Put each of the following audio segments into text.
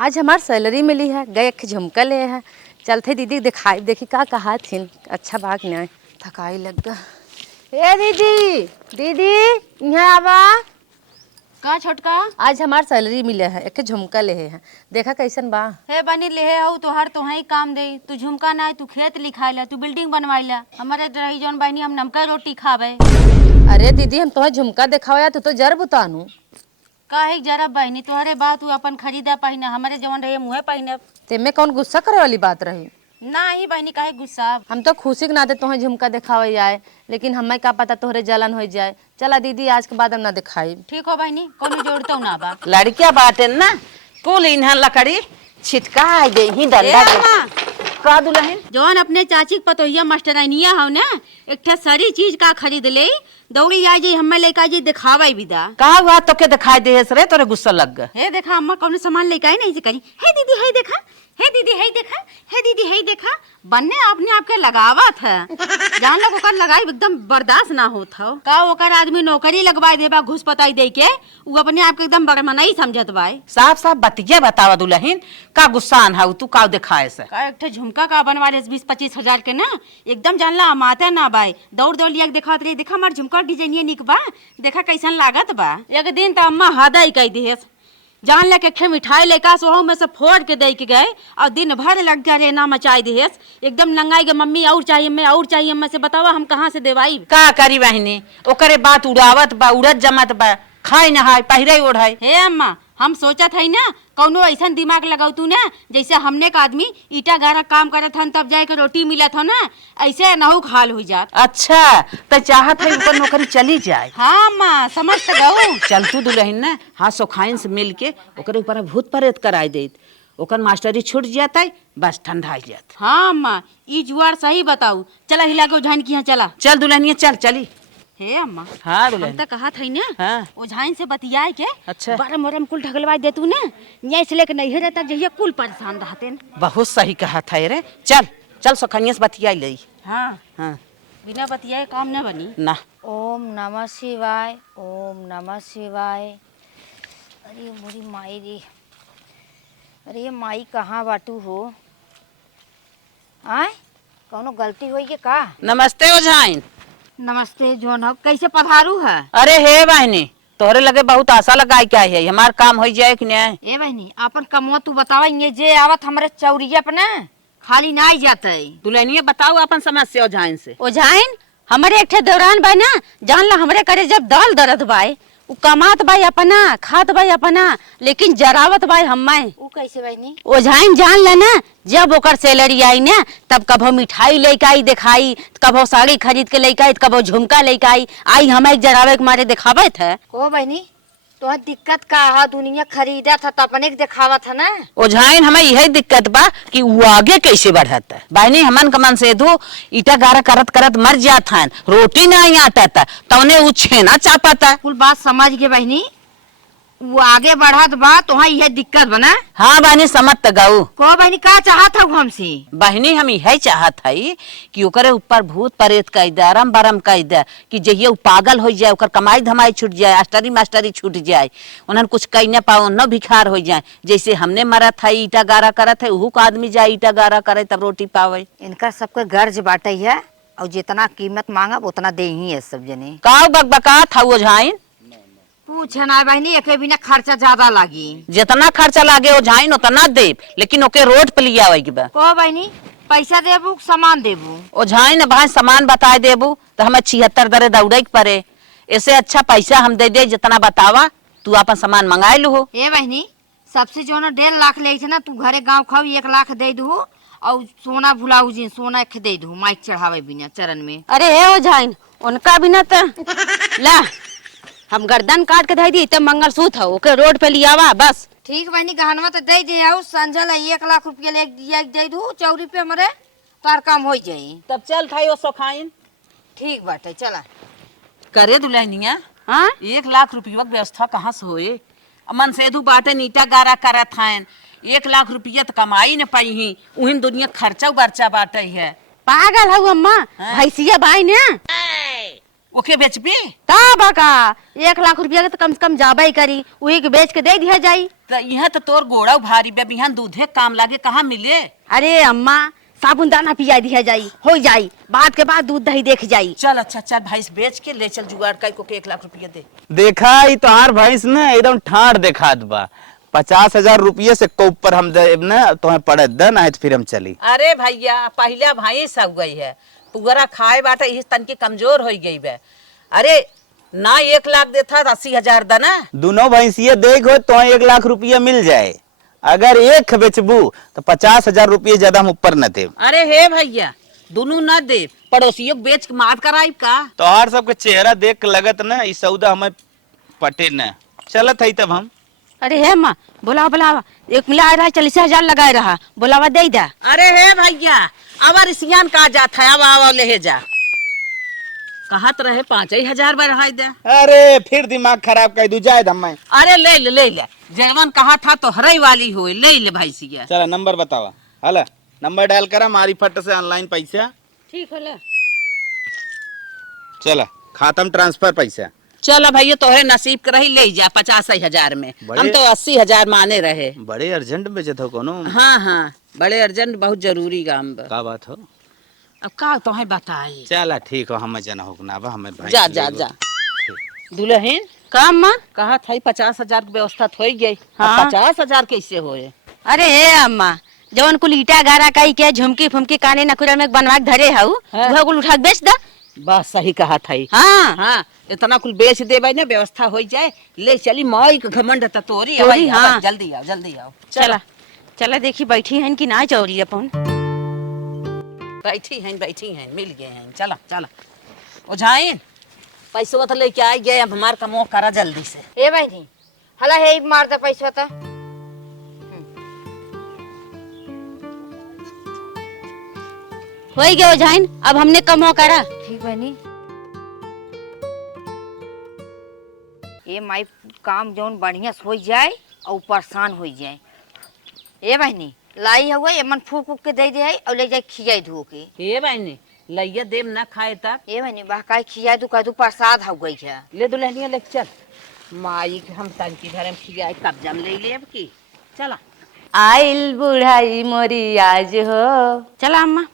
आज हमार सैलरी मिली है, गए एक झुमका ले है। चलते दीदी दिखाई देखी का कहा थी। अच्छा बात नहीं थकाई लग गया। ए दीदी दीदी यहाँ आवा। का छोटका आज हमार सैलरी मिले है, एक झुमका ले है। देखा कैसन बा। हे बनी ले हो तोहार तोहाई काम दे। तू झुमका ना तू खेत लिखाइला, तू बिल्डिंग बनवाइला। हमारे रही जौन बहनी हम नमका रोटी खावे। अरे दीदी हम तुम्हें झुमका दिखाओ, तू तो जर बुतानू काहे जरा बहनी तोहरे बा तू अपन खरीदा पहिना, हमारे जवन रहे मुँहे पहिने। तेमे कौन गुस्सा करे वाली बात रही। ना ही बहनी काहे गुस्सा। हम तो खुशी के नाते तुम्हें झुमका दिखावे जाए, लेकिन हमें क्या पता तोहरे जलन हो जाए। चला दीदी आज के बाद हम ना दिखाई। ठीक हो बहनी, कोनो जोड़तो ना बा। लड़किया बाटे ना कुल इन्हा लकड़ी छिटका दे ही डंडा का दुल्हन जौन अपने चाची के पतोहिया मास्टरानिया हो ना, एक ठे सारी चीज का खरीद ले दौड़ी आ जाई हमें लेके जी दिखावे विदा। का हुआ तो के दिखाई दे रे तोरे गुस्सा लग गए। हे देखा अम्मा कौन सामान लेके आई नहीं से करी। हे दीदी हे देखा, हे दीदी हे देखा, हे दीदी हे देखा। बनने अपने आप के लगावत है। जान लोग ओकर लगाई एकदम बर्दाश्त ना होत हो का। ओकर आदमी नौकरी लगवाई देबा घुस पताई दे के, उ अपने आप के एकदम बड़मनाई समझत बा। साफ साफ बतिया बतावा दुल्हन का गुस्सा हाउ तू का दिखाए से। का एक ठे झुमका का बनवा ले 20-25 हजार के ना, एकदम जानला अमाते ना बाई। दौड़ दौड़ लिया दिखात रही। देखा हमार झुमका डिजाइनिया निक बा, देखा कैसन लागत बा। एक दिन तो अम्मा हदाई कह दिहेस। जान ले के मिठाई लेका सोहो में से फोड़ के दे के गए और दिन भर लग जा रे ना मचाई दिहेस। एकदम लंगाई के मम्मी और चाहिए मैं और चाहिए मैं से बतावा हम कहाँ से देवाई। का करी बहनी ओकरे बात उड़ावत बा उड़त जमत बा, खाई नहाय पहिरे ओढ़ाई। हे अम्मा हम सोचत है ना कौनो ऐसा दिमाग लगाऊ तू ना, जैसे हमने का आदमी ईटा गारा काम करत हन तब जाके रोटी मिलत हो ना, ऐसे नहुक हाल हो जात। अच्छा तो चाहत है ऊपर नौकरी चली जाए। हाँ अम्मा समझ तो गऊ। चल तू दुल्हन ना हाँ सोखाइन से मिल के ओकरे ऊपर भूत प्रेत कराई देत, ओकर मास्टरी छूट जाता है बस ठंडा जात। हाँ अम्मा ई जुआर सही बताऊ। चला हिला के उझाइन की यहाँ चला। चल दुल्हनिया चल चली। हे अम्मा हाँ हम दुल्हन तो कहा था ना हाँ। ओझाइन से बतियाए के अच्छा। बरम वरम कुल ढगलवा दे तू ना, यहीं से लेके नहीं रहता जहिया कुल परेशान रहते न। बहुत सही कहा था रे। चल चल सोखनिया से बतिया ले। हाँ हाँ बिना बतियाए काम न बनी ना। ओम नमः शिवाय, ओम नमः शिवाय। अरे मोरी माई रे, अरे ये माई कहाँ बाटू हो। आय कौनो गलती हुई के का। नमस्ते ओझाइन। नमस्ते जोन हो, कैसे पधारू है। अरे हे बहनी तोहरे लगे बहुत आशा लगाई क्या है, हमार काम हो जाए कि नहीं। ए बहनी अपन कमवा तू बतावेंगे जे आवत हमारे चौरिया अपने खाली ना ही जाता है। दुल्हनिया बताओ अपन समस्या ओझाइन से। ओझाइन हमारे एक ठे दौरान बाई ना, जान ला हमरे करे जब दाल दर्द बाई उ कमात बाई अपना खात बाई अपना, लेकिन जरावत बाई हम्मै। उ कैसे बहनी। ओझाइन जान ला ना जब ओकर सैलरी आई ना तब कभो मिठाई लेके आई दिखाई, कभो साड़ी खरीद के लेके आई, कभो झुमका लेके आई हमें जरावे के मारे दिखावे थे। को बहनी तो दिक्कत का है, दुनिया खरीदा था तो अपने के दिखावा था ना। ओझाइन हमें यही दिक्कत बा कि वो आगे कैसे बढ़ता है। बहनी हमन कमन से दो ईटा गारा करत करत मर जात हन, रोटी नहीं आता था तौने वो छेना चापाता। कुल बात समझ के बहनी, वो आगे बढ़त बा तो वहाँ यह दिक्कत बना। हाँ बहनी समझ त गऊ। को बहनी का चाहत हो हमसे। बहनी हम यही चाहत है कि ओकरे ऊपर भूत प्रेत कह दे, रम बरम कह दे कि जहिए वो पागल हो जाए, ओकर कमाई धमाई छूट जाए, आस्टरी मास्टरी छूट जाए, उन्हन कुछ कह न पाओ न भिखार हो जाए। जैसे हमने मरत है ईटा गारा करत है, उहू का आदमी जाए ईटा गारा करे तब रोटी पावे। इनका सबके गर्ज बाटे है और जितना कीमत मांगा उतना दे ही है सब जने। का बकबका था ओझाइन। पूछे ना बहनी एके बिना खर्चा ज्यादा लागी। जितना खर्चा लागे ओझाइन उतना देब, लेकिन ओके रोड पे लिया बा। को बहनी पैसा देबू सामान देबू। ओझाइन भाई सामान बता देबू तो हमें 76 दरे दौड़े के पड़े, इससे अच्छा पैसा हम दे दे जितना बतावा तू अपन सामान मंगा लू। ए बहनी सबसे जो ना 1.5 लाख ले ना तू घरे गाँव खाओ 1 लाख दे दू और सोना भुलाऊ जी सोना एक दे दू माइक चढ़ावे बिना चरण में। अरे हे ओझाइन उनका बिना तो ला हम गर्दन काट के दे दी तब मंगलसूत्र हो ओके रोड पे लियावा बस। ठीक बहनी गहनवा तो दे दे आओ संजल 1 लाख रुपया ले दे दू चौरी पे मरे तार काम हो जाई। तब चल खाई ओ सोखाइन। ठीक बाटे चला करे दुल्हनिया। हाँ 1 लाख रुपया की व्यवस्था कहाँ से होए। अमन सेधु बाटे नीटा गारा करत हैं, 1 लाख रुपया तो कमाई न पाई ही, उहिन दुनिया खर्चा बर्चा बाटे है। पागल हूँ अम्मा भैंसिया बाई ना ओके बेचबी तब का 1 लाख रुपया के तो कम से कम जाबा ही करी, वही के बेच के दे दिया जाई। तो यहाँ तो तोर गोड़ा भारी बे, बिहान दूधे काम लागे कहाँ मिले। अरे अम्मा साबुन दाना पिया दिया जाई, हो जाई, बाद के बाद दूध दही देख जाई। चल अच्छा चल भैंस बेच के ले चल जुगाड़ का को 1 लाख रुपया दे। देखा ही तो हार भैंस ना एकदम ठाड़ देखात बा। 50,000 रुपये से को ऊपर हम दे ना तुम्हें पड़े द ना तो फिर हम चली। अरे भैया पहले भैंस हो गई है, पुगरा खाए बाटा इस तन की कमजोर हो गई बे। अरे ना 1 लाख देता 80,000 देना। दोनों भैंसिये देखो तो 1 लाख रुपया मिल जाए। अगर एक बेचबू तो 50,000 रुपये ज्यादा हम ऊपर न दे। अरे हे भैया दोनों न दे, पड़ोसियों बेच के मार कराई का। तो हर सबके चेहरा देख के लगत ना इस सौदा हमें पटे न चलत है तब हम। अरे हे अम्मा बोलावा बोलावा, एक मिला रहा 40,000 लगाए रहा, बोलावा दे दा। अरे हे भैया अब रिसियान का जाता है, अब आवा ले जा। कहत रहे 5,000 बढ़ाई दे। अरे फिर दिमाग खराब कर दू जाए हम। अरे ले ले जयवन कहा था तो हरई वाली हो, ले ले भैंसिया। चला नंबर बतावा। हला नंबर डायल करा मारी फट से ऑनलाइन पैसा। ठीक है ले। चला खाता में ट्रांसफर पैसा। चलो भैया तोहरे नसीब कर रही ले जा 85,000 में, हम तो 80,000 माने रहे। बड़े अर्जेंट बेचत हो कोनो। हाँ बड़े अर्जेंट बहुत जरूरी काम बा। का बात हो? अब का तोहे बताई। चला ठीक हो हम जना हो ना बा हमें जा दुल्हन का अम्मा? कहा था 50,000 की व्यवस्था हो गई। हाँ। 50,000 कैसे होए? अरे हे अम्मा जवन कुल ईटा गारा कई के झुमकी फुमकी काने नकुरा में बनवा के धरे हऊ, वह कुल उठा के बेच दा। बस सही कहा था। हाँ इतना कुल बेच देबे ना व्यवस्था हो जाए, ले चली माई के घमंड त तोरी। तोरी, हाँ। जल्दी आओ चला चला देखी बैठी हैं कि ना चौरी अपन। बैठी हैं मिल गए हैं। चला ओझाइन पैसवा तो लेके आ गए, अब हमार कमो करा जल्दी से। ए बहनी हला हे मार दे पैसा तो। हो गया जाइन, अब हमने कम हो करा। ठीक बहनी। ये माई काम जौन बढ़िया हो जाए और परेशान हो जाए। ए बहनी लाई हुआ ये मन फूक फूक के दे दे और ले जाए खियाई धो के। हे बहनी लइया देव ना खाए तक। ए बहनी बहकाई खियाई दू कह दू प्रसाद हो गई है। ले दुल्हनिया ले चल, माई के हम तनकी घर में खियाए कब्जा में ले ले अब की। चला आइल बुढ़ाई मोरी आज हो। चला अम्मा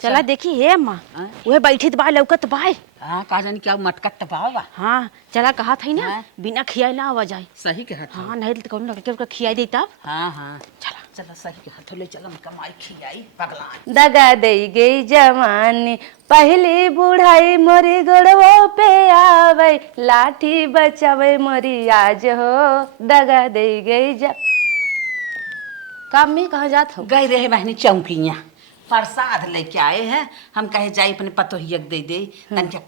चला देखी हे अम्मा, वह बैठी बा लौकत बाय। हाँ का जानी क्या मटकट पावा। हाँ चला कहा था ना हाँ। बिना खियाई ना आवा जाए। सही कहा था। हाँ नहीं तो कौन लड़के को खियाई दे तब। हाँ चला सही कहा तो ले चल हम कमाई खियाई पगला। दगा दे गई जवानी पहली बुढ़ाई मोरी गोड़वो पे आवे, लाठी बचावे मोरी आज हो। दगा दे गई काम में कहाँ जात हो? गए रहे बहनी चौकियाँ प्रसाद लेके आए हैं, हम कहे जाए अपने पतोहिया दे दे तनके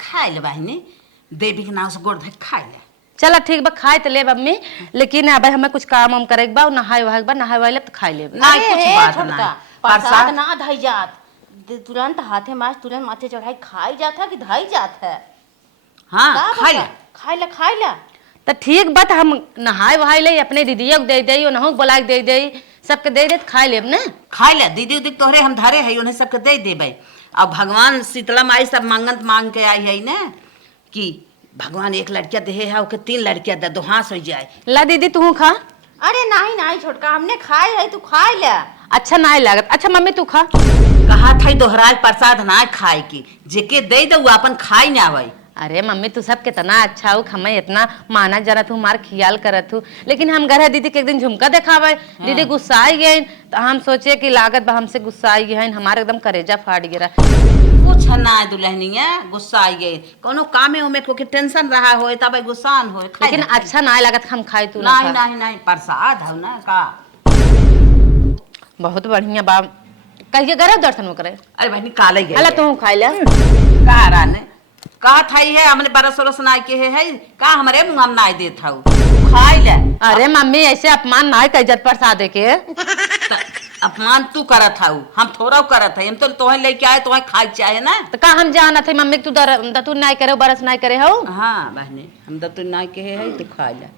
खाए ले बहनी, देवी के नाम से गोड़ धो खाए ले। चला ठीक बा खाए तो ले मम्मी, लेकिन अब हमें कुछ काम हम करे बा, नहाए वहाए बा, नहाए वाले तो खाए ले। ना कुछ बात ना प्रसाद ना धाई जात, तुरंत हाथे मास तुरंत माथे चढ़ाई खाई जात है कि धाई जात है। हाँ खाई ले तो ठीक बात हम नहाए वहाए ले अपने दीदियों को दे दे, नहो बोला के दे दे, सबके दे दे खाए ले ना। खाए ले दीदी उदी तोहरे हम धरे है उन्हें सबके दे देबे। अब भगवान शीतला माई सब मांगत मांग के आई है ना कि भगवान एक लड़किया दे है ओके 3 लड़किया दे, दोहास हो जाए। ला दीदी तू खा। अरे नहीं छोटका हमने खाए है तू खाए ले। अच्छा ना लागत। अच्छा मम्मी तू खा। कहा था दोहराए प्रसाद ना खाए की, जेके दे दे वो अपन खाई ना आवे। अरे मम्मी तू सब कितना अच्छा हो, हमें इतना माना जरा तू मार ख्याल करत हूँ, लेकिन हम घर है दीदी के एक दिन झुमका दिखावे। दीदी गुस्सा आई गए तो हम सोचे कि लागत बा हमसे गुस्सा आई गए, हमारे एकदम करेजा फाट गिरा। कुछ ना दुल्हनिया गुस्सा आई गई, कोनो कामे उमे को के टेंशन रहा होए तब गुस्सान होए। लेकिन अच्छा ना लागत हम खाए तू नहीं प्रसाद हो ना का बहुत बढ़िया बा। कहिए करे दर्शन करे। अरे बहनी काले गए हला तू खाए ले का राने कहा था है हमने बरस वरस ना के है का हमारे मुंह में ना दे था खाई ले। अरे मम्मी ऐसे अपमान ना कर इज्जत प्रसाद के। अपमान तू करत था, हम थोड़ा करत है, हम तो तोहे लेके आए तोहे खाई चाहे ना। तो का हम जाना थे मम्मी तू दतू ना करे बरस ना करे हो। हाँ बहनी हम दतू ना के है तो खाई ले।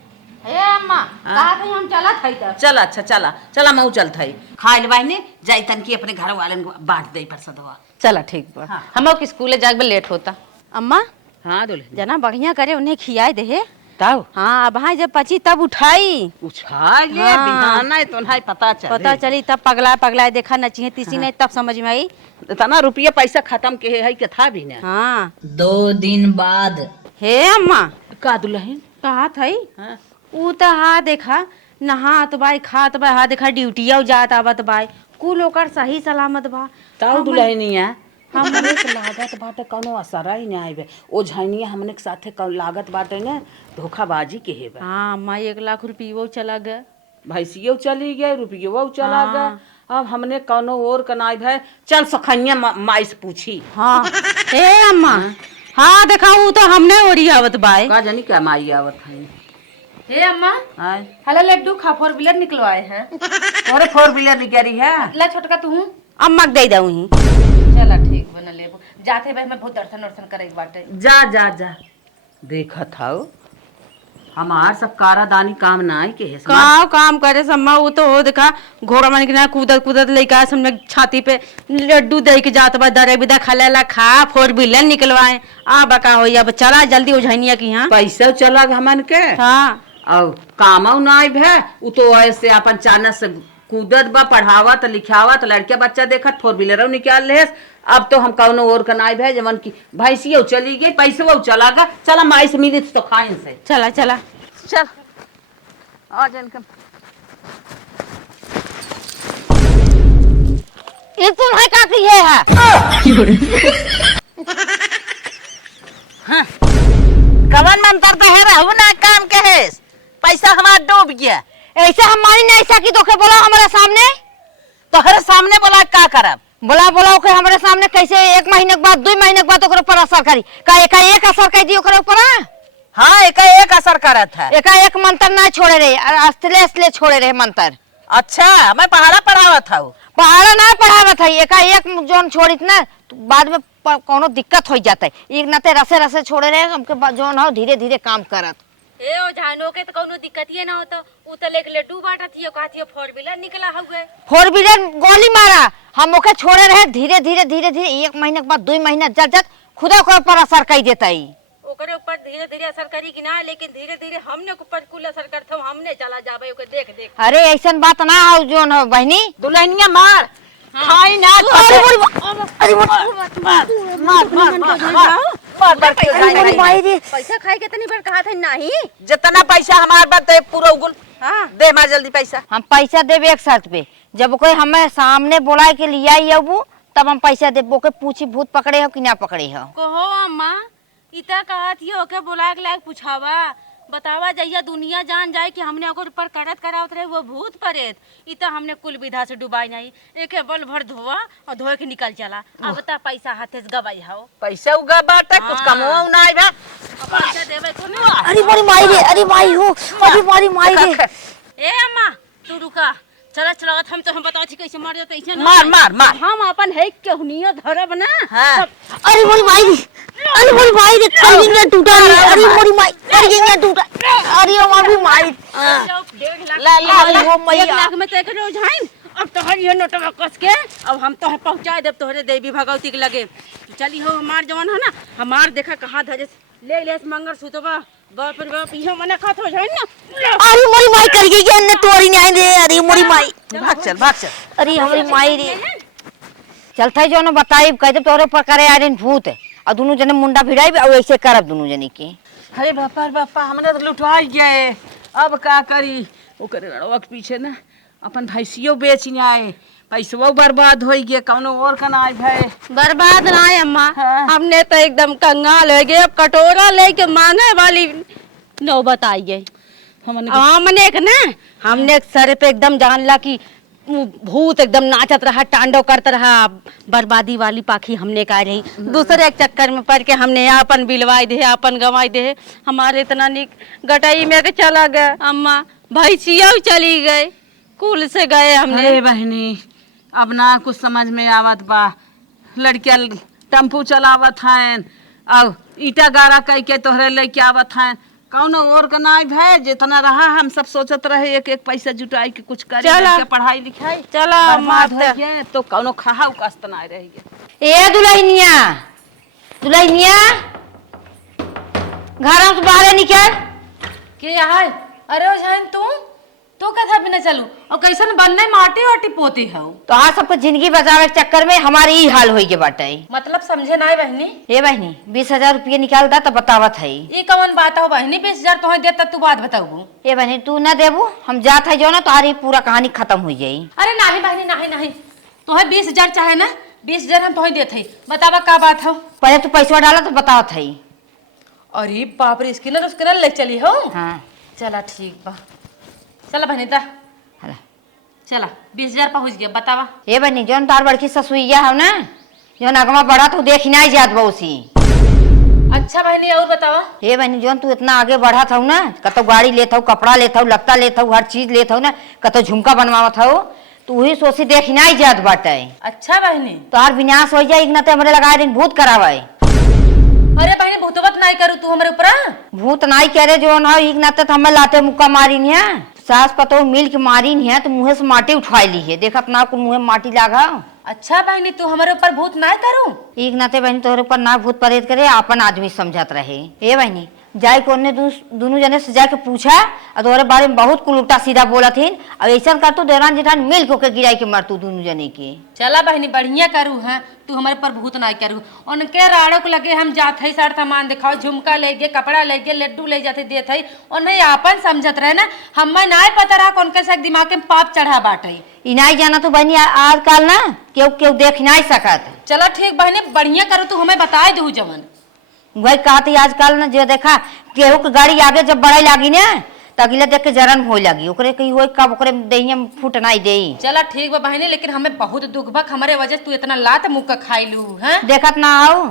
ए अम्मा कहा थे हम चला था तब। चल अच्छा चला मऊ चलत है खाई ले बहनी, जाई तन की अपने घर वाले को बांट दे प्रसादवा। चला ठीक बा। हम स्कूले जाके लेट होता। अम्मा हाँ दुल्हन जना बढ़िया करे उन्हें खियाए दे। ताऊ हाँ अब हाँ जब पची तब उठाई उछा ले हाँ। बिहाना तो नहीं पता पता चली तब पगला पगला देखा नची तीसी नहीं तब समझ में आई। इतना रुपया पैसा खत्म के है कि था भी ना। हाँ 2 दिन बाद हे अम्मा का दुल्हन कहा थई हाँ। ऊ तो हा देखा नहात बाई खात बा हा देखा ड्यूटिया जात आवत बाई कुल ओकर सही सलामत बा। ताऊ दुल्हनिया हम हमने के लागत बाटे कौनो असर ही नहीं आइबे ओ झैनिया हमने के साथे लागत बाटे ने धोखाबाजी के हेबे। हाँ अम्मा 1 लाख रुपये चला गए। भैंसियो चली गए रुपयो चला गए। अब हमने कौनो और कनाई है चल सखनिया माई से पूछी। हाँ हे अम्मा हाँ देखा ऊ तो हमने ओरी आवत बाई। का जानी क्या माई आवत है। हे अम्मा हां हेलो लड्डू खा 4 व्हीलर निकलवाए हैं। अरे 4 व्हीलर निकली है। ला छोटका तू अम्मा के दे दऊही। चला ठीक बना लेबो जाते भाई मैं बहुत दर्शन वर्शन करे के बाटे। जा जा जा देखा था हमार सब कारादानी काम ना आई के है। काम करे सम्मा वो तो हो देखा घोड़ा मन के ना कूदत कूदत लेके हमने छाती पे लड्डू दे के जात बा दरे बिदा खा 4 व्हीलर निकलवाए आ बका हो अब चला जल्दी उझैनिया की। हाँ पैसा चला हमन के हाँ और कामौ ना आई भे उ तो ऐसे अपन चानस से कूदत बा पढ़ावत लिखावत लड़के बच्चा देखत 4 व्हीलर निकाल ले। अब तो हम कौनो और कनाई भे जवन की भैंसियो चली गई पैसा चला गया। चला माई से मिली तो खाइन से चला चला चल आ जन कम ये तुम्हें का की है कवन मंतर तो है रहू ना काम के है पैसा हमारा डूब गया। ऐसा हमारी नहीं ऐसा की तोके बोला हमारे सामने तोहरे सामने बोला का करब बोला ओके हमारे सामने कैसे 1 महीने के बाद 2 महीने के बाद ओकरे ऊपर असर करी का एक असर कर दी ओकरे ऊपर। हाँ एक असर करत है। एक मंत्र ना छोड़े रहे असले छोड़े रहे मंत्र। अच्छा मैं पहाड़ा पढ़ावत हूँ पहाड़ा ना पढ़ावत है एक जोन छोड़ी ना तो बाद में कोनो दिक्कत हो जाता है। एक नाते रसे रसे छोड़े रहे हमके जोन हो धीरे धीरे काम करत। ए ओ जानो के तो कोनो दिक्कत ये ना होता ऊ तो लेके लड्डू बाटा थियो कहथियो 4 व्हीलर निकला हुए 4 व्हीलर गोली मारा हम ओके छोड़े रहे धीरे धीरे धीरे धीरे 1 महीने के बाद 2 महीना जब खुदा ओकरे ऊपर असर कर देता है। ओकरे ऊपर धीरे धीरे असर करी कि ना लेकिन धीरे धीरे हमने ऊपर कुल असर करथो हमने चला जाबे ओके देख देख। अरे ऐसन बात ना हो जोन हो बहनी दुल्हनिया मार खाई ना पैसा खाए के तनी बार कहा था नहीं जितना पैसा हमारे बात पूरा उगुल। हाँ दे मार जल्दी पैसा। हम पैसा देवे एक शर्त पे जब कोई हमें सामने बोला के लिए आई अबू तब हम पैसा देबो के पूछी भूत पकड़े हो कि ना पकड़े हो। कहो अम्मा इता कहा थी ओके बुला के लायक पूछावा बतावा जइया दुनिया जान जाए कि हमने ओकर ऊपर करत करावत रहे वो भूत प्रेत इता हमने कुल विधा से डुबाई नहीं एके बल भर धोआ और धोए के निकल चला। अब ता पैसा हाथे से गवाई हो पैसा उगा बाटे कुछ कमवा ना आई बा। पैसा देवे को ना। अरे मारी माई रे अरे माई हो अरे मारी माई रे ए अम्मा तू रुका चला चला हम तो हम बताओ थी कैसे मार जाते ऐसे मार मार मार हम अपन है केहुनिया धरब ना। हाँ। अरे मारी माई रे अरे मारी माई रे कलिंगा टूटा रे अरे मारी माई कलिंगा टूटा अरे हमारी माई 1.5 लाख ला ला अरे वो 1 मैया लाख में तय करो जाइन अब तोहर ये नोटवा कस के अब हम तोहे पहुंचा देब तोहरे देवी भगवती के लगे। चली हो हमार जवान हो ना हमार देखा कहां धरे ले ले मंगल सूतवा बाप रे बाप इहो मने खात हो जाइन ना। अरे मोरी माई कर गई के अन्ने तोरी नहीं रे अरे मोरी माई भाग चल भाग चल। अरे हमारी माई रे चलता जो न बताई कहते तोरे पर करे आयरन भूत और दोनों जने मुंडा भिड़ाई और ऐसे करब दोनों जने की। अरे बापा हमने तो लुटवा गए अब का करी ओकरे रड़वा के पीछे ना अपन भैंसियो बेच आए पैसवा बर्बाद हो गए कौनो और का ना आए भाई। बर्बाद ना है अम्मा हाँ। हमने तो एकदम कंगाल हो गए अब कटोरा लेके मांगे वाली नौबत आई गई। हमने एक ना हमने एक सर पे एकदम जान ला कि भूत एकदम नाचत रहा टांडव करता रहा बर्बादी वाली पाखी हमने का रही दूसरे एक चक्कर में पड़ के हमने अपन बिलवाई दे अपन गंवाई दे हमारे इतना निक गटाई में के चला गया अम्मा भैंसिया चली गए कुल से गए हमने। अरे बहनी अब ना कुछ समझ में आवत बा लड़किया टेम्पू चलावत हैं अब ईटा गारा कह के तोहरे लेके आवत हैं कौनो और का नाई भाई जितना रहा हम सब सोचत रहे एक एक पैसा जुटाई के कुछ करे चला। के पढ़ाई लिखाई चला बर्बाद हो गए तो कौनो खाहा उकास्त ना रही है। ए दुल्हनिया दुल्हनिया घर से बाहर निकल। के है? अरे ओ जान तू कथा बिना चलू और कैसन बनने माटी वाटी पोती है। तो हाँ सबको जिंदगी बचावे के चक्कर में हमारी ही हाल होई के बाटे। मतलब समझे ना बहनी। ए बहनी 20,000 रुपये निकालता तो बतावत है। ये कौन बात हो बहनी? 20,000 तो देता तू बात बताऊ। ए बहनी तू ना देबू हम जात है जो ना तुम्हारी पूरा कहानी खत्म हो जाई। अरे नहीं बहनी नहीं तुम्हें 20,000 चाहे ना 20,000 हम तुम्हें देते। बतावा का बात हो? पहले तू पैसा डाला तो बतावत है। अरे बाप रे स्किनर ले चली हो। हाँ चला ठीक बा चला बहनी दा हला। चला 20,000 पहुंच गया। बतावा। ए बहनी जोन तार बड़की ससुइया है ना जोन अगवा बड़ा तू देख नहीं जात बहुसी। अच्छा बहनी और बतावा। ए बहनी जोन तू इतना आगे बढ़ा था ना कतो गाड़ी लेता हूँ कपड़ा लेता हूँ लत्ता लेता हूँ हर चीज लेता हूँ ना कतो झुमका बनवावत हूँ तू ही सोची देख नहीं जात बाटे। अच्छा बहनी तोहार विनाश हो जाए इग्नते हमरे लगाए दिन भूत करावे। अरे बहनी भूतवत नहीं करू तू हमारे ऊपर। भूत नहीं करे जो ना इग्नते तो हमें लाते मुक्का मारी नहीं है सास पतो मिल के मारी नहीं है तो मुँह से माटी उठवाई ली है देखत ना को मुँह में माटी लागा। अच्छा बहनी तू हमारे ऊपर भूत नहीं करू। एक नाते बहनी तोहरे ऊपर ना भूत परेत करे अपन आदमी समझत रहे। ए बहनी जाय को ने दोनों जने से जाके पूछा और तोहरे बारे में बहुत कुल उल्टा सीधा बोला थीन अब ऐसा कर तू देवरान जेठान मिल के गिराई के मर तू दोनों जने के। चला बहनी बढ़िया करू है तू हमारे पर भूत नहीं करू। उनके राड़ो को लगे हम जात है सारा सामान दिखाओ झुमका ले गए कपड़ा ले गए लड्डू ले जाते देत है उन्हें आपन समझत रहे ना हमें ना पता रहा कौन के दिमाग में पाप चढ़ा बाटे। ई नहीं जाना तू बहनी आजकल ना केहू केहू देख नहीं सकत। चलो ठीक बहनी बढ़िया करू तू हमें बताए दू जवन। वही कहती आजकल ना जो देखा केहू के गाड़ी आगे जब बढ़े लागी ना तो अगले देख के जरन हो लगी ओकरे कहीं हो कब ओकरे दहिया में फूट नहीं दे। चला ठीक बा बहनी लेकिन हमें बहुत दुख बा हमारे वजह से तू इतना लात मुक्का खाई लू है। देखत ना आओ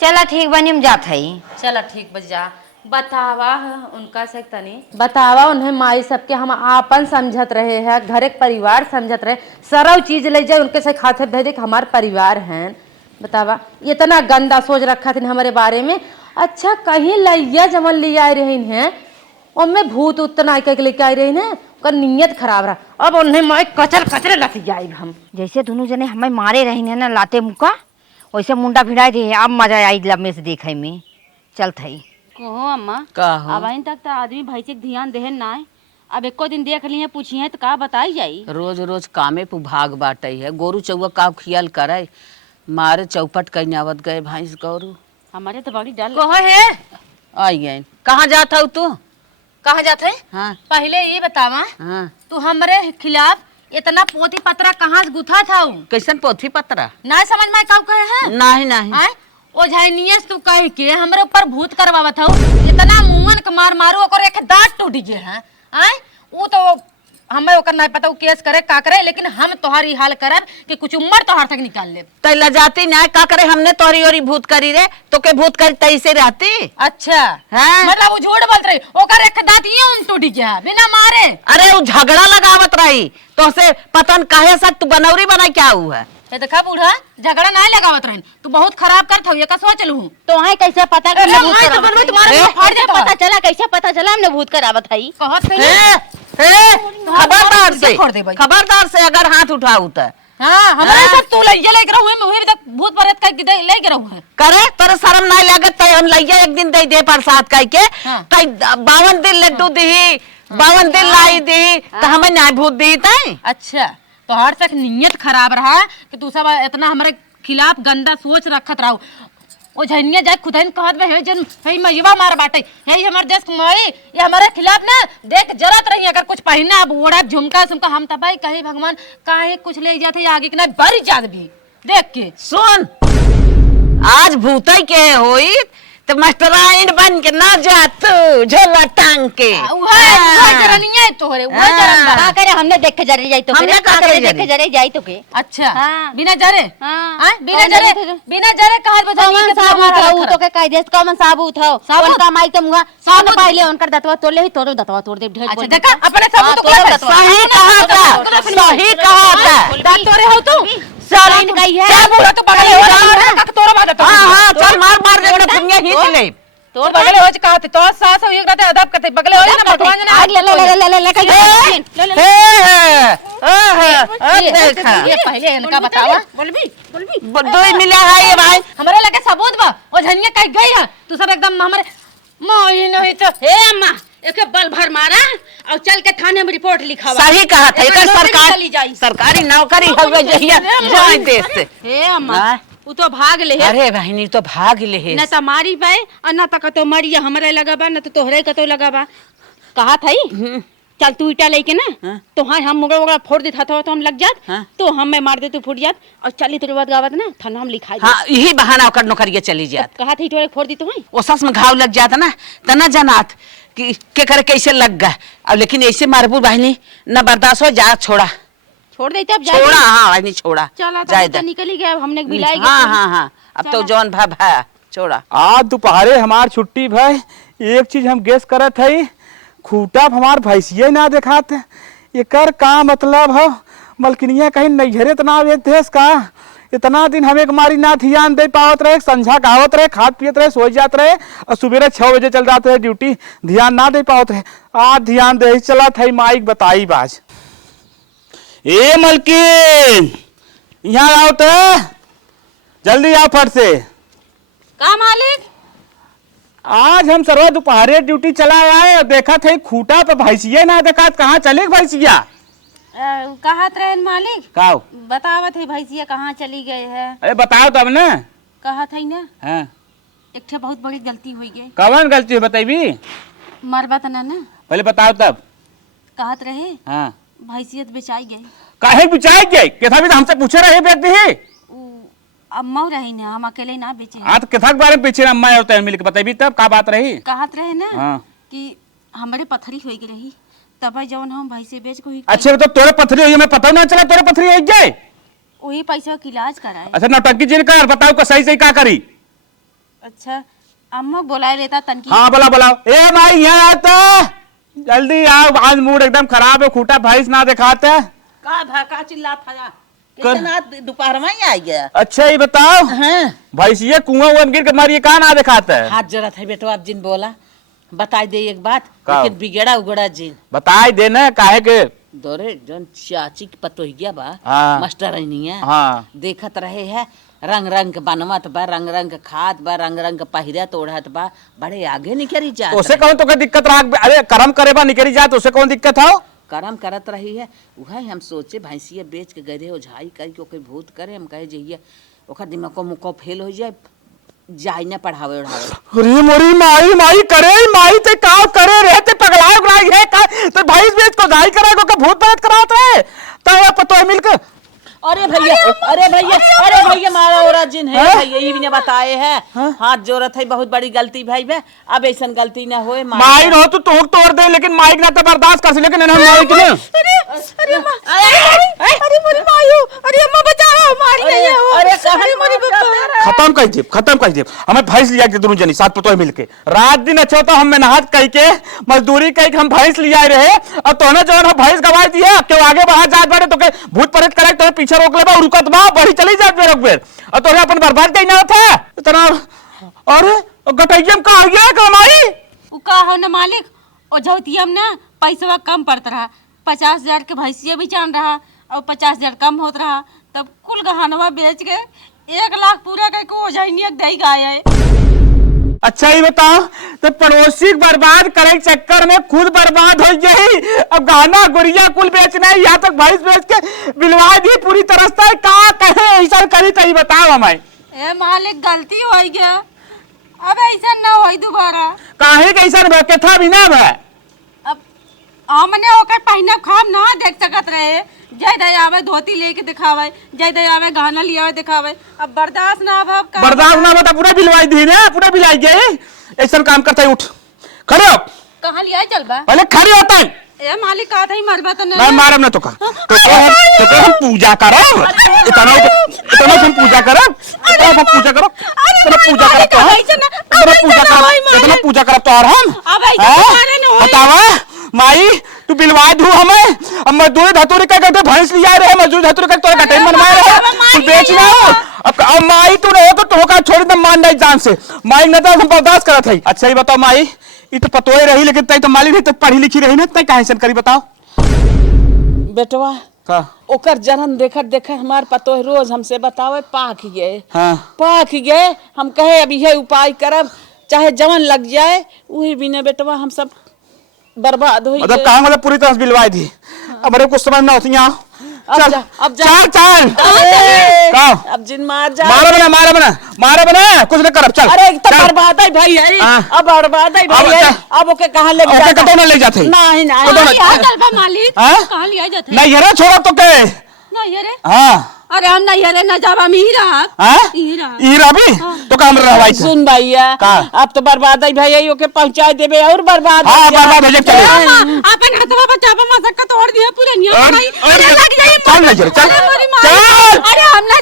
चला ठीक बहनी हम जात है। चला ठीक बजा बतावा उनका से तनी बतावा उन्हें माई सबके हम आपन समझत रहे हैं घर एक परिवार समझत रहे सरव चीज ले जाए उनके से खाते भेजे हमारे परिवार हैं। बतावा इतना गंदा सोच रखा थी हमारे बारे में। अच्छा कहीं लैया जमन ले आए रही हैं उनमें भूत उतना लेके आई रही है उनका नीयत खराब रहा अब उन्हें माई कचरे लत जाए हम। जैसे दोनों जने हमें मारे रही है ना लाते मुक्का वैसे मुंडा भिड़ाई रही अब मजा आई लब में से देखे में चलत है। कहो अम्मा कहो। अब अहीं तक तो आदमी भाई से ध्यान देहन ना है अब एको दिन देख लिए पूछिए तो का बताई जाई। रोज रोज कामे पे भाग बाटे है गोरू चौवा का खियाल करे मारे चौपट कहीं आवत गए भैंस गोरू हमारे तो बड़ी डर कहो है आई गए। कहाँ जाता हूँ तू? कहाँ जाते हैं? हाँ पहले ये बतावा हाँ तू हमारे खिलाफ इतना पोती पत्रा कहाँ से गुथा था? कैसन पोथी पत्रा? ना समझ में कब कहे हैं नहीं नहीं आय ओ झाइनियस तू कह के हमरे ऊपर भूत करवावत हो इतना मुंहन के मार मारू ओकर एक दांत टूट गए हैं। आय वो तो हमें ओकर नहीं पता वो केस करे का करे लेकिन हम तोहारी हाल करब कि कुछ उम्र तोहार तक निकाल ले। तै लजाती ना का करे हमने तोरी ओरी भूत करी रे तो के भूत करी तैसे रहती। अच्छा हाँ? मतलब वो झूठ बोलत रही ओकर एक दांत यूं टूट गया बिना मारे। अरे वो झगड़ा लगावत रही तो से पतन काहे सक तू बनौरी बना क्या हुआ? ये देखा बूढ़ा झगड़ा नहीं लगावत रहन तू बहुत खराब करत हो ये का सोच लू तो वहाँ कैसे पता अरे वहाँ तो बनवे तुम्हारे मुंह फाड़ देता पता चला कैसे पता चला हमने भूत करावत हई। कहत नहीं खबरदार से छोड़ दे भाई। खबरदार से अगर हाथ उठाऊ तो हाँ हमारे सब तू लइया लेके रहू मैं अभी तक भूत प्रेत का के लेके रहू है। करे तोरे शर्म नहीं लागत तै हम लइया एक दिन दे दे प्रसाद कह के हाँ। तै 52 दिन लड्डू दी 52 दिन लाई दी तो हमें नहीं भूत दी तै। अच्छा तो हर तक नियत खराब रहा कि तू सब इतना हमारे खिलाफ गंदा सोच रखत रहो ओ झनिया जाए खुदैन कहत में है जन है मयुवा मार बाटे है हमर देश कुमारी ये हमारे खिलाफ ना देख जरत रही अगर कुछ पहिना अब ओढ़ा झुमका सुमका हम त भाई कहीं भगवान काहे कुछ ले जाते आगे के ना बड़ी जात भी देख के सुन आज भूतई के होई तो मास्टराइन बन के ना जा तू झोला टांग के। वह जरनिया तोहरे वह जरन बा। का करे हमने देख के जरे जाई तो हमने का करे देख के जरे जाई तो के। अच्छा हाँ। बिना जरे हाँ। हाँ बिना जरे कहत कौन साबुत हो तो के कह देस कौन साबुत हो साबुत? उनका माई तो मुंगा साबुत? साबुत पहले उनकर दतवा तोड़ ले ही तोड़ो दतवा तोड़ दे ढेर अच्छा बोल देखा अपने सबूत को तोड़ो ले दतवा। सही कहा था सही कहा था दांत तोड़े हो तू सारी गई है क्या बोला तू बगले हो रहा का तोड़ा मार हाँ हाँ चल मार मार दे दुनिया खींच ले तो बगले हो कहते तो सास हो एक रात अदब करते बगले हो ना भगवान ने आग ले ले ले ले ले देखा ये पहले इनका बतावा दो मिला है ये भाई हमारे लगे सबूत बा और झनिया कह गई है तू सब एकदम हमारे मोई नहीं तो हे अम्मा एके बल भर मारा और चल के थाने में रिपोर्ट लिखावा। सही कहा था, एकर सरकार चली जाई। सरकारी नौकरी हवे जहिया जाए देश से। हे अम्मा हाँ? उ तो भाग ले है। अरे बहनी तो भाग ले है। न त मारी पाए और न त कतो मरी हमरे लगाबा न तो तोहरे कतो लगाबा। कहा थई चल तू ईटा लेके ना हाँ? तो हाँ हम मुगल वगैरह फोड़ देता था तो हम लग जात हाँ? तो हम मैं मार दे तू फूट जात और चली तेरे बाद गावत ना थाना हम लिखा हाँ यही बहाना ओकर नौकरिया चली जात। कहा थी टोरे फोड़ दी तुम्हें वो सस में घाव लग जाता ना तना जनात कि के करे कैसे लग गया। अब लेकिन ऐसे मारबू बहनी न बर्दाश्त हो जा छोड़ा छोड़ देते अब छोड़ा। हाँ बहनी छोड़ा चला जाए तो निकल ही गया हमने बिलाई हाँ हाँ हाँ अब तो जौन भा छोड़ा। आज दोपहरे हमार छुट्टी भाई एक चीज हम गेस करत हई खूटा हमार भैंसिए ना देखात एकर का मतलब हो मलकिनिया कहीं नैहरे तना देश का इतना दिन हमें हमारी ना ध्यान दे पावत रहे संझा गावत रहे खाद पियत रहे सो जात रहे और सुबह 6 बजे चल जाते रहे ड्यूटी ध्यान ना दे पावत रहे आज ध्यान दे चला थई माइक बताई बाज ए मलकिन यहाँ आओ तो जल्दी आओ फट से। का मालिक आज हम सरवा दोपहरे ड्यूटी चला आए और देखा थे खूटा पे भैंसिया ना देखा कहाँ चले भैंसिया कहा रहे मालिक काओ बतावत है भैंसिया कहाँ चली गए है। अरे बताओ तब ना। कहा था ना हाँ एक ठे बहुत बड़ी गलती हुई गई। कौन गलती है बताइबी मरबा त ना पहले बताओ तब। कहत रहे हाँ भैंसियत बेचाई गई। काहे बिचाई गई कैसा भी तो हमसे पूछे रहे व्यक्ति ही अम्मा रही ना हम अकेले ना बेचे। हाँ तो कैसा के बारे में पीछे अम्मा होते हैं मिलकर बताइबी तब का बात रही। कहत रहे ना हाँ। कि हमारे पथरी हो गई रही तब जवन हम भैंसे बेच को ही अच्छा तो तोरे पथरी हुई मैं पता ना चला तोरे पथरी हो गई। वही पैसा का इलाज कराए। अच्छा नौटंकी जी कर बताओ का सही का करी। अच्छा अम्मा बुलाए लेता तनकी। हाँ बोला बोला ए भाई यहाँ आता जल्दी आओ आज मूड एकदम खराब है खूटा भैंस ना दिखाते। का भाका चिल्ला था कितना दोपहर में ही आ गया। अच्छा ये बताओ हाँ भैंसिया कुआं वुआं गिर के मारी कहाँ ना दिखाता है। हाथ जरा था बेटो आप जिन बोला बताई दे एक बात का? लेकिन बिगड़ा उगड़ा जिन बताई देना काहे के दोरे जन चाची की पतो ही गया बा हाँ। मास्टर नहीं है हाँ देखत रहे है रंग रंग के बनवत बा रंग रंग खाद बा रंग रंग पहिरत ओढ़त बा बड़े आगे निकली जात उसे कौन तो दिक्कत रहा अरे कर्म करे बा निकली जाए तो उसे कौन दिक्कत हो। कर्म करत रही है वही हम सोचे भैंसिया बेच के गए ओझाई करके ओके भूत करे हम कहे जइया ओकर दिमाग को मुको फेल हो जाए जाई ना पढ़ावे ओढ़ावे। अरे मोरी माई माई करे माई ते का करे रहते पगलाए उगलाई है का तो भैंस बेच को जाई करा को भूत प्रेत करात रहे तो पतो मिलकर अरे भैया मारा ओरा जिन है भैया ये भी ने बताए है हाथ जोरत है बहुत बड़ी गलती भाई बे अब ऐसा गलती ना होए माई रहो तो तोड़ तोड़ दे लेकिन माइक ना तो बर्दाश्त कर लेकिन हम माइक ने अरे मोरी मायू अरे अम्मा बचाओ मारी नहीं है वो। अरे अरे मोरी खत्म कर दे हमें भैंस लिया के दोनों जनी साथ पतो मिलके रात दिन अच्छा तो हम मेहनत कह के मजदूरी कह के हम भैंस लिया रहे और तोने जो है भैंस गवा दिया क्यों आगे बढ़ा जात बाड़े तो के भूत प्रेत करे तो पीछे रोक ले रुकत बा बढ़ी चली जात में रोक बेर और तोरे अपन बर्बाद कहीं ना था इतना और गटैया में का आ गया कमाई उ का हो ना मालिक ओ झौतियम ना पैसा कम पड़त रहा 50,000 के भैंसिया भी जान रहा और 50,000 कम होत रहा तब कुल गहनवा बेच के 1 लाख पूरा करके ओ झैनिया दई गाय है। अच्छा ही बताओ तो पड़ोसी बर्बाद करे चक्कर में खुद बर्बाद हो गई अब गहना गुड़िया कुल बेचना है यहाँ तक भैंस बेच के बिलवा दी पूरी तरह से का कहे ऐसा करी तो बताओ हमें। ए मालिक गलती हो गया अब ऐसा ना होई दोबारा। काहे कैसा था भी ना भाई अब हमने ओकर पहिना खाम ना देख सकत रहे जय दे आवे धोती लेके दिखावे जय दे आवे गहना लियावे दिखावे अब बर्दाश्त ना भाव का बर्दाश्त ना बता पूरा बिलवाई दी ना पूरा बिलाई गई ऐसा काम करता है उठ खड़े हो कहां लिया चल बा पहले खड़े होता है ए मालिक का था मरबा तो मैं मारब ना तो का तो हम पूजा करब इतना हम पूजा करब इतना हम पूजा करब इतना पूजा करब तो इतना पूजा करब तो और हम बतावा माई तू बिलवा दू हमें अब मजदूरी धतूरी का कहते भैंस लिया रहे मजदूरी धतूरी का तोरे घटे मनवा रहे तू बेचना अब माई तू रहो तो का छोड़ दे मान नहीं जान से माई न तो हम बर्दाश्त करत है। अच्छा ही बताओ माई ये तो पतोए रही लेकिन तई तो माली नहीं तो पढ़ी लिखी रही ना तई काहे से करी बताओ बेटवा का ओकर जन्म देखत देखत हमार पतो रोज हमसे बतावे पाक गए हाँ पाक गए हम कहे अभी ये उपाय करब चाहे जवन लग जाए वही बिना बेटवा हम सब बर्बाद हो मतलब काम मतलब पूरी तरह से बिलवाई थी। अब मेरे को कुछ समझ ना होती यहाँ। अब चल जा, अब जा। चल चल कहाँ? अब जिन मार जा मारा बना कुछ नहीं कर। अब चल अरे एक तो चल। बर्बाद है भाई है हाँ। अब बर्बाद है भाई अब है क्या? अब ओके कहाँ ले अब जाता क्या कतौ ना ले जाते? नहीं कतौ ना- नहीं मालिक हाँ? कहाँ लिया जाते नहीं है ना छोड़ा तो के। नहीं अरे हाँ अरे हम नहीं अरे न जाब हम ही रहा हाँ हीरा भी तो काम रहवाई था। सुन भैया का? अब तो बर्बाद है भैया ओके पहुंचा देबे और बर्बाद हाँ हो जाए। बर्बाद हो जाए चले। अपन हाथवा बचावा मसक का तोड़ दिया पूरे नियम भाई अरे लग जाए चल नहीं चल अरे चल हम नहीं